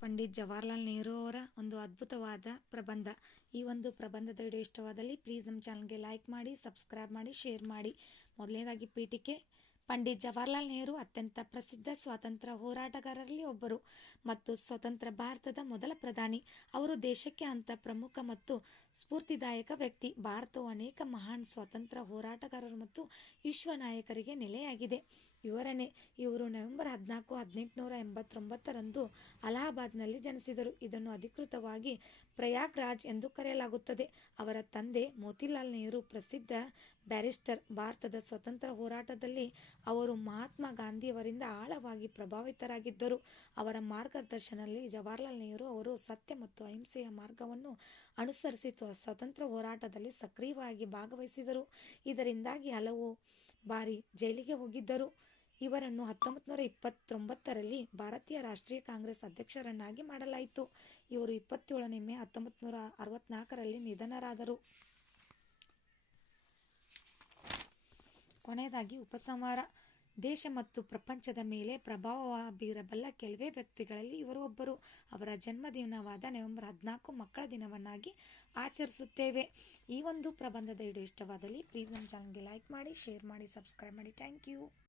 ಪಂಡಿತ್ ಜವಾಹರ್ಲಾಲ್ ನೆಹರು ಅವರ ಒಂದು ಅದ್ಭುತವಾದ ಪ್ರಬಂಧ. ಈ ಒಂದು ಪ್ರಬಂಧದ ವಿಡಿಯೋ ಇಷ್ಟವಾದಲ್ಲಿ ಪ್ಲೀಸ್ ನಮ್ಮ ಚಾನಲ್ಗೆ ಲೈಕ್ ಮಾಡಿ ಸಬ್ಸ್ಕ್ರೈಬ್ ಮಾಡಿ ಶೇರ್ ಮಾಡಿ. ಮೊದಲನೇದಾಗಿ ಪೀಠಿಕೆ ಪಂಡಿತ್ ಜವಾಹರ್ಲಾಲ್ ನೆಹರು ಅತ್ಯಂತ ಪ್ರಸಿದ್ಧ ಸ್ವಾತಂತ್ರ್ಯ ಹೋರಾಟಗಾರರಲ್ಲಿ ಒಬ್ಬರು ಮತ್ತು ಸ್ವತಂತ್ರ ಭಾರತದ ಮೊದಲ ಪ್ರಧಾನಿ. ಅವರು ದೇಶಕ್ಕೆ ಅಂತ ಪ್ರಮುಖ ಮತ್ತು ಸ್ಫೂರ್ತಿದಾಯಕ ವ್ಯಕ್ತಿ. ಭಾರತವು ಅನೇಕ ಮಹಾನ್ ಸ್ವಾತಂತ್ರ್ಯ ಹೋರಾಟಗಾರರು ಮತ್ತು ವಿಶ್ವ ನಾಯಕರಿಗೆ ನೆಲೆಯಾಗಿದೆ. ವಿವರಣೆ, ಇವರು ನವೆಂಬರ್ ಹದಿನಾಲ್ಕು, ಹದಿನೆಂಟುನೂರ ಎಂಬತ್ತೊಂಬತ್ತರಂದು ಅಲಹಾಬಾದ್ನಲ್ಲಿ ಜನಿಸಿದರು. ಇದನ್ನು ಅಧಿಕೃತವಾಗಿ ಪ್ರಯಾಗ್ರಾಜ್ ಎಂದು ಕರೆಯಲಾಗುತ್ತದೆ. ಅವರ ತಂದೆ ಮೋತಿಲಾಲ್ ನೆಹರು ಪ್ರಸಿದ್ಧ ಬ್ಯಾರಿಸ್ಟರ್. ಭಾರತದ ಸ್ವತಂತ್ರ ಹೋರಾಟದಲ್ಲಿ ಅವರು ಮಹಾತ್ಮ ಗಾಂಧಿಯವರಿಂದ ಆಳವಾಗಿ ಪ್ರಭಾವಿತರಾಗಿದ್ದರು. ಅವರ ಮಾರ್ಗದರ್ಶನದಲ್ಲಿ ಜವಾಹರ್ಲಾಲ್ ನೆಹರು ಅವರು ಸತ್ಯ ಮತ್ತು ಅಹಿಂಸೆಯ ಮಾರ್ಗವನ್ನು ಅನುಸರಿಸಿ ಸ್ವತಂತ್ರ ಹೋರಾಟದಲ್ಲಿ ಸಕ್ರಿಯವಾಗಿ ಭಾಗವಹಿಸಿದರು. ಇದರಿಂದಾಗಿ ಹಲವು ಬಾರಿ ಜೈಲಿಗೆ ಹೋಗಿದ್ದರು. ಇವರನ್ನು ಹತ್ತೊಂಬತ್ತು ನೂರ ಇಪ್ಪತ್ತೊಂಬತ್ತರಲ್ಲಿ ಭಾರತೀಯ ರಾಷ್ಟ್ರೀಯ ಕಾಂಗ್ರೆಸ್ ಅಧ್ಯಕ್ಷರನ್ನಾಗಿ ಮಾಡಲಾಯಿತು. ಇವರು ಇಪ್ಪತ್ತೇಳನೇ ಮೇ ಹತ್ತೊಂಬತ್ತು ನೂರ ಅರವತ್ನಾಲ್ಕರಲ್ಲಿ ನಿಧನರಾದರು. ಕೊನೆಯದಾಗಿ ಉಪಸಂಹಾರ. ದೇಶ ಮತ್ತು ಪ್ರಪಂಚದ ಮೇಲೆ ಪ್ರಭಾವ ಬೀರಬಲ್ಲ ಕೆಲವೇ ವ್ಯಕ್ತಿಗಳಲ್ಲಿ ಇವರು ಒಬ್ಬರು ಅವರ ಜನ್ಮದಿನವಾದ ನವೆಂಬರ್ ಹದಿನಾಲ್ಕು ಮಕ್ಕಳ ದಿನವನ್ನಾಗಿ ಆಚರಿಸುತ್ತೇವೆ. ಈ ಒಂದು ಪ್ರಬಂಧದ ವಿಡಿಯೋ ಇಷ್ಟವಾದಲ್ಲಿ ಪ್ಲೀಸ್ ನಮ್ಮ ಚಾನಲ್ಗೆ ಲೈಕ್ ಮಾಡಿ ಶೇರ್ ಮಾಡಿ ಸಬ್ಸ್ಕ್ರೈಬ್ ಮಾಡಿ. Thank you